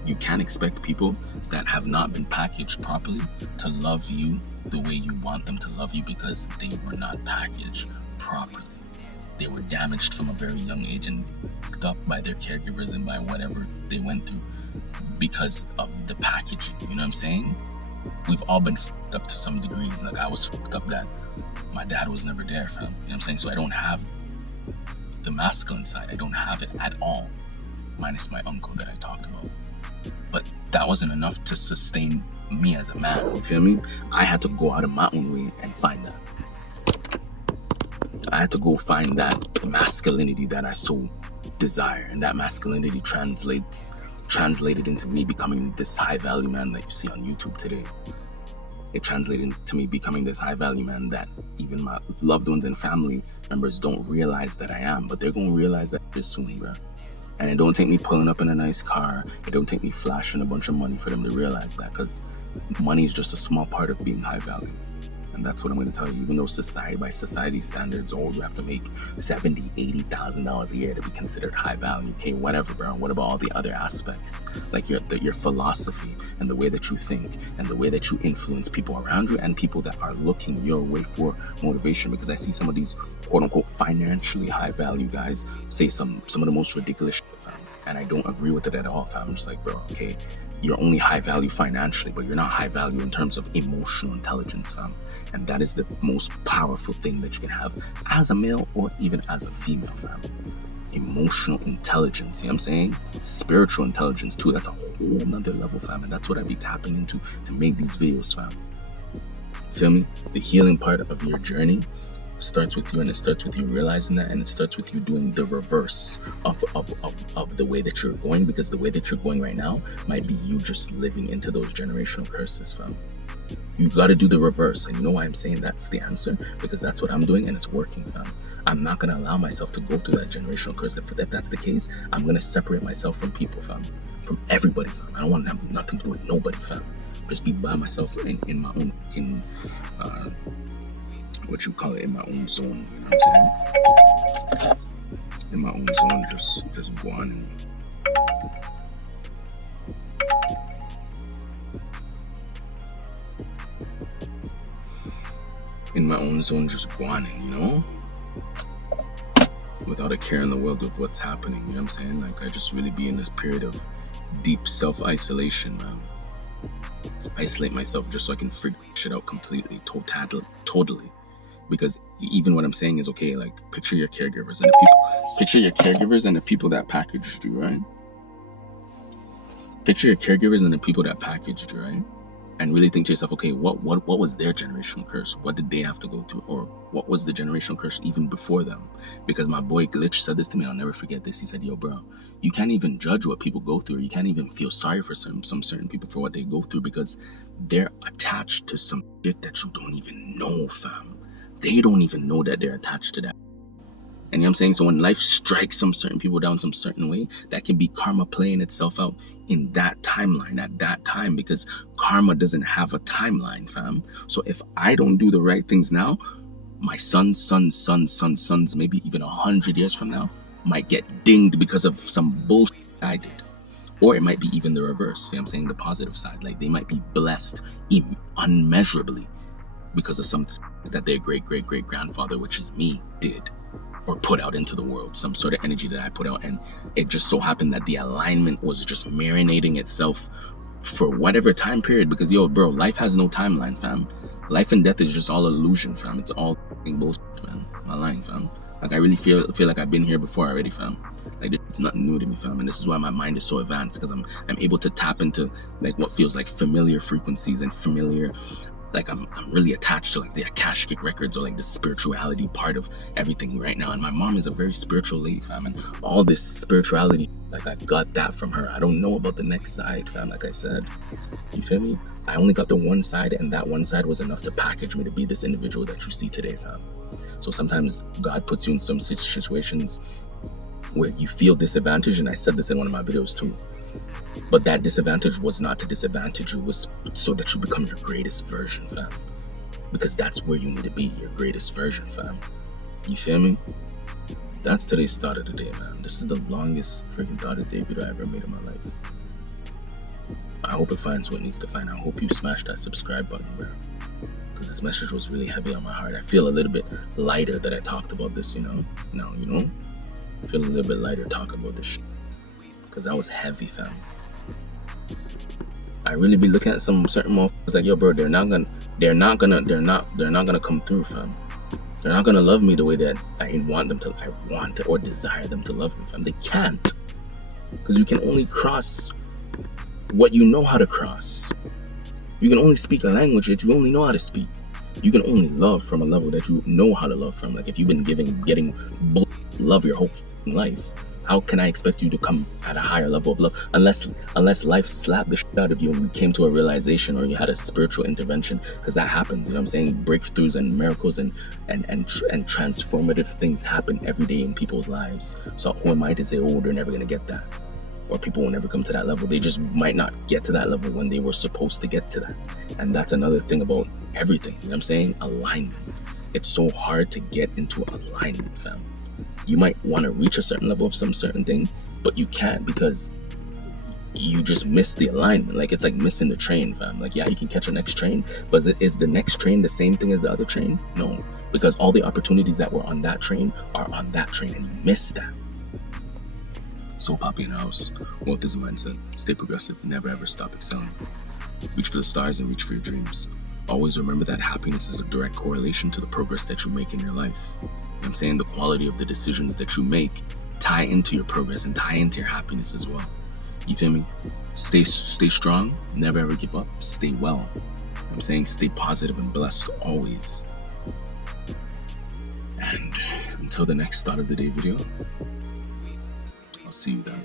you can't expect people that have not been packaged properly to love you the way you want them to love you, because they were not packaged properly. They were damaged from a very young age and picked up by their caregivers and by whatever they went through because of the packaging. You know what I'm saying? We've all been fucked up to some degree. Like, I was fucked up that my dad was never there, fam. You know what I'm saying? So I don't have the masculine side. I don't have it at all, minus my uncle that I talked about. But that wasn't enough to sustain me as a man. You feel me? I had to go out of my own way and find that. I had to go find that masculinity that I so desire, and that masculinity translated into me becoming this high value man that you see on YouTube today. It translated to me becoming this high value man that even my loved ones and family members don't realize that I am, but they're gonna realize that just soon, bro. And it don't take me pulling up in a nice car. It don't take me flashing a bunch of money for them to realize that, because money is just a small part of being high value. And that's what I'm going to tell you. Even though by society standards, you have to make $70,000, $80,000 a year to be considered high value. Okay, whatever, bro. What about all the other aspects, like your philosophy and the way that you think and the way that you influence people around you and people that are looking your way for motivation? Because I see some of these quote unquote financially high value guys say some of the most ridiculous shit, fam. And I don't agree with it at all, fam. I'm just like, bro, okay, you're only high value financially, but you're not high value in terms of emotional intelligence, fam. And that is the most powerful thing that you can have as a male or even as a female, fam. Emotional intelligence, you know what I'm saying? Spiritual intelligence too. That's a whole nother level, fam. And that's what I be tapping into to make these videos, fam. Feel me? The healing part of your journey starts with you, and it starts with you realizing that, and it starts with you doing the reverse of the way that you're going, because the way that you're going right now might be you just living into those generational curses, fam. You got to do the reverse. And you know why I'm saying that's the answer? Because that's what I'm doing and it's working, fam. I'm not going to allow myself to go through that generational curse. If that's the case, I'm going to separate myself from people, fam. From everybody, fam. I don't want to have nothing to do with nobody, fam. Just be by myself in my own fucking what you call it, in my own zone, you know what I'm saying? In my own zone, just go on and in my own zone, just go on and, you know, without a care in the world of what's happening, you know what I'm saying? Like, I just really be in this period of deep self-isolation, man. Isolate myself just so I can figure shit out completely, totally. Because even what I'm saying is, okay, like, picture your caregivers and the people that packaged you, right? Picture your caregivers and the people that packaged you, right? And really think to yourself, okay, what was their generational curse? What did they have to go through? Or what was the generational curse even before them? Because my boy Glitch said this to me, I'll never forget this. He said, yo, bro, you can't even judge what people go through. You can't even feel sorry for some certain people for what they go through, because they're attached to some shit that you don't even know, fam. They don't even know that they're attached to that. And you know what I'm saying? So when life strikes some certain people down some certain way, that can be karma playing itself out in that timeline at that time, because karma doesn't have a timeline, fam. So if I don't do the right things now, my sons, maybe even 100 years from now, might get dinged because of some bullshit I did. Or it might be even the reverse. See what I'm saying? The positive side. Like, they might be blessed unmeasurably because of something that their great-great-great-grandfather, which is me, did or put out into the world, some sort of energy that I put out. And it just so happened that the alignment was just marinating itself for whatever time period. Because, yo, bro, life has no timeline, fam. Life and death is just all illusion, fam. It's all bullshit, man. I'm not lying, fam. Like, I really feel like I've been here before already, fam. Like, it's nothing new to me, fam. And this is why my mind is so advanced, because I'm able to tap into, like, what feels like familiar frequencies and familiar, like, I'm really attached to, like, the Akashic records, or like the spirituality part of everything right now. And my mom is a very spiritual lady, fam, and all this spirituality, like, I got that from her. I don't know about the next side, fam. Like I said, you feel me? I only got the one side, and that one side was enough to package me to be this individual that you see today, fam. So sometimes God puts you in some situations where you feel disadvantaged, and I said this in one of my videos too. But that disadvantage was not to disadvantage you, was so that you become your greatest version, fam. Because that's where you need to be, your greatest version, fam. You feel me? That's today's thought of the day, man. This is the longest freaking thought of the day video I ever made in my life. I hope it finds what it needs to find. I hope you smash that subscribe button, bro. Because this message was really heavy on my heart. I feel a little bit lighter that I talked about this, now, I feel a little bit lighter talking about this shit. Because that was heavy, fam. I really be looking at some certain motherfuckers like, yo, bro, they're not gonna come through, fam. They're not gonna love me the way that I want or desire them to love me, fam. They can't. Because you can only cross what you know how to cross. You can only speak a language that you only know how to speak. You can only love from a level that you know how to love from. Like, if you've been getting love your whole life, how can I expect you to come at a higher level of love unless life slapped the shit out of you and you came to a realization or you had a spiritual intervention? Because that happens, you know what I'm saying? Breakthroughs and miracles and transformative things happen every day in people's lives. So who am I to say, oh, they're never gonna get that? Or people will never come to that level. They just might not get to that level when they were supposed to get to that. And that's another thing about everything. You know what I'm saying? Alignment. It's so hard to get into alignment, fam. You might want to reach a certain level of some certain thing, but you can't because you just miss the alignment. Like, it's like missing the train, fam. Like, yeah, you can catch the next train, but is the next train the same thing as the other train? No, because all the opportunities that were on that train are on that train and you miss that. SoulPapiii in the house. Wealth is a mindset. Stay progressive. Never ever stop excelling. Reach for the stars and reach for your dreams. Always remember that happiness is a direct correlation to the progress that you make in your life. You know what I'm saying? The quality of the decisions that you make tie into your progress and tie into your happiness as well. You feel me? Stay strong. Never ever give up. Stay well. You know what I'm saying? Stay positive and blessed always. And until the next start of the day video, I'll see you then.